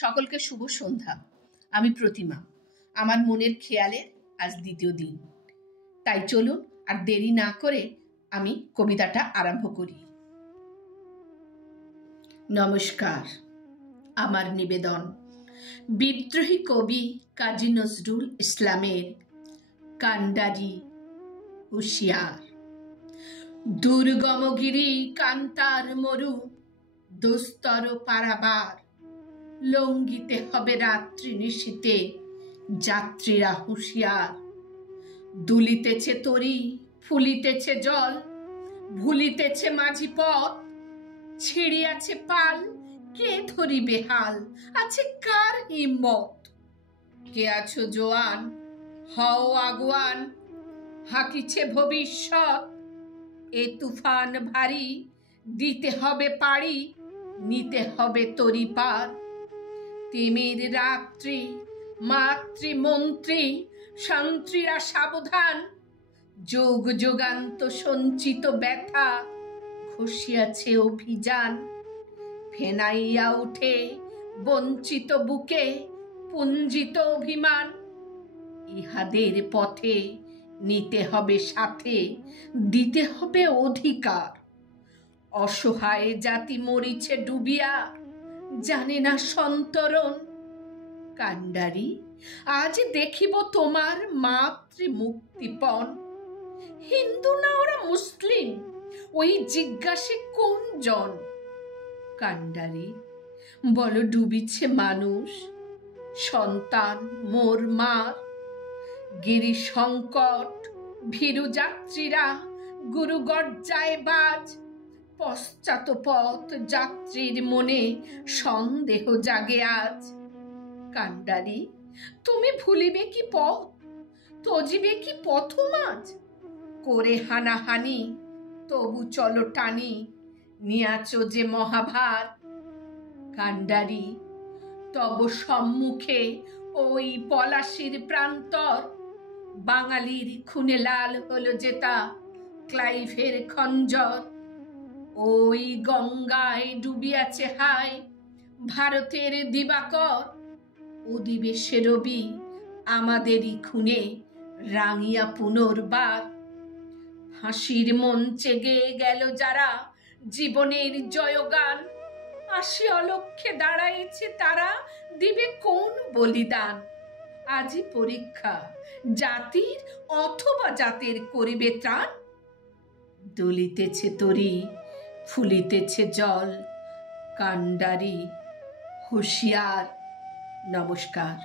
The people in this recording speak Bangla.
সকলকে শুভ সন্ধ্যা। আমি প্রতিমা। আমার মনের খেয়ালের আজ দ্বিতীয় দিন, তাই চলুন আর দেরি না করে আমি কবিতাটা আরম্ভ করি। নমস্কার। আমার নিবেদন বিদ্রোহী কবি কাজী নজরুল ইসলামের কান্ডারি হুঁশিয়ার। দুর্গমগিরি কান্তার মরু দুস্তর পারাবার, লঙ্ঘিতে হবে রাত্রি নিশীতে যাত্রীরা হুঁশিয়ার। দুলিতেছে তরি, ফুলিতেছে জল, ভুলিতেছে মাঝি পথ, ছিড়িয়াছে পাল, কে ধরিবে হাল, আছে কার হিম্মত? কে আছো জোয়ান, হও আগুয়ান, হাকিছে ভবিষ্যৎ। এ তুফান ভারী, দিতে হবে পাড়ি, নিতে হবে তরি পার। তিমির রাত্রি, মাতৃমন্ত্রী সন্ত্রীরা সাবধান, যোগ যোগান্ত সঞ্চিত ব্যথা ঘষিয়াছে অভিযান। ফেনাইয়া উঠে বঞ্চিত বুকে পুঞ্জিত অভিমান, ইহাদের পথে নিতে হবে সাথে, দিতে হবে অধিকার। অসহায় জাতি মরিছে ডুবিয়া, জানে না সন্তরণ। কান্ডারি, আজ দেখিব তোমার মাতৃ মুক্তিপণ। হিন্দু না ওরা মুসলিম, ওই জিজ্ঞাসে কোন জন? কান্ডারি, বলো ডুবিছে মানুষ, সন্তান মোর মার। গিরি সংকট, ভীরু যাত্রীরা গুরু গর্জায় বাজ। পশ্চাৎ পথ যাত্রীর মনে সন্দেহ জাগে আজ। কান্ডারি, তুমি ভুলিবে কি পথ, তজিবে কি পথমাজ? করে হানাহানি তবু চলো টানি, নিয়াছো যে মহাভার। কান্ডারি, তব সম্মুখে ওই পলাশির প্রান্তর, বাঙালির খুনে লাল হলো যেতা ক্লাইভের খঞ্জর। ওই গঙ্গায় ডুবিয়াছে হায় ভারতের দিবাকর, অধিবেশে রবি আমাদেরই খুনে রাঙিয়া পুনর্বার। হাসির মঞ্চে গেয়ে গেল যারা জীবনের জয়গান, আসি অলক্ষ্যে দাঁড়াইছে তারা, দিবে কোন বলিদান? আজি পরীক্ষা জাতির অথবা জাতের করিবে ত্রাণ। দুলিতেছে তরি, ফুলিতেছে জল, কান্ডারি হুঁশিয়ার। নমস্কার।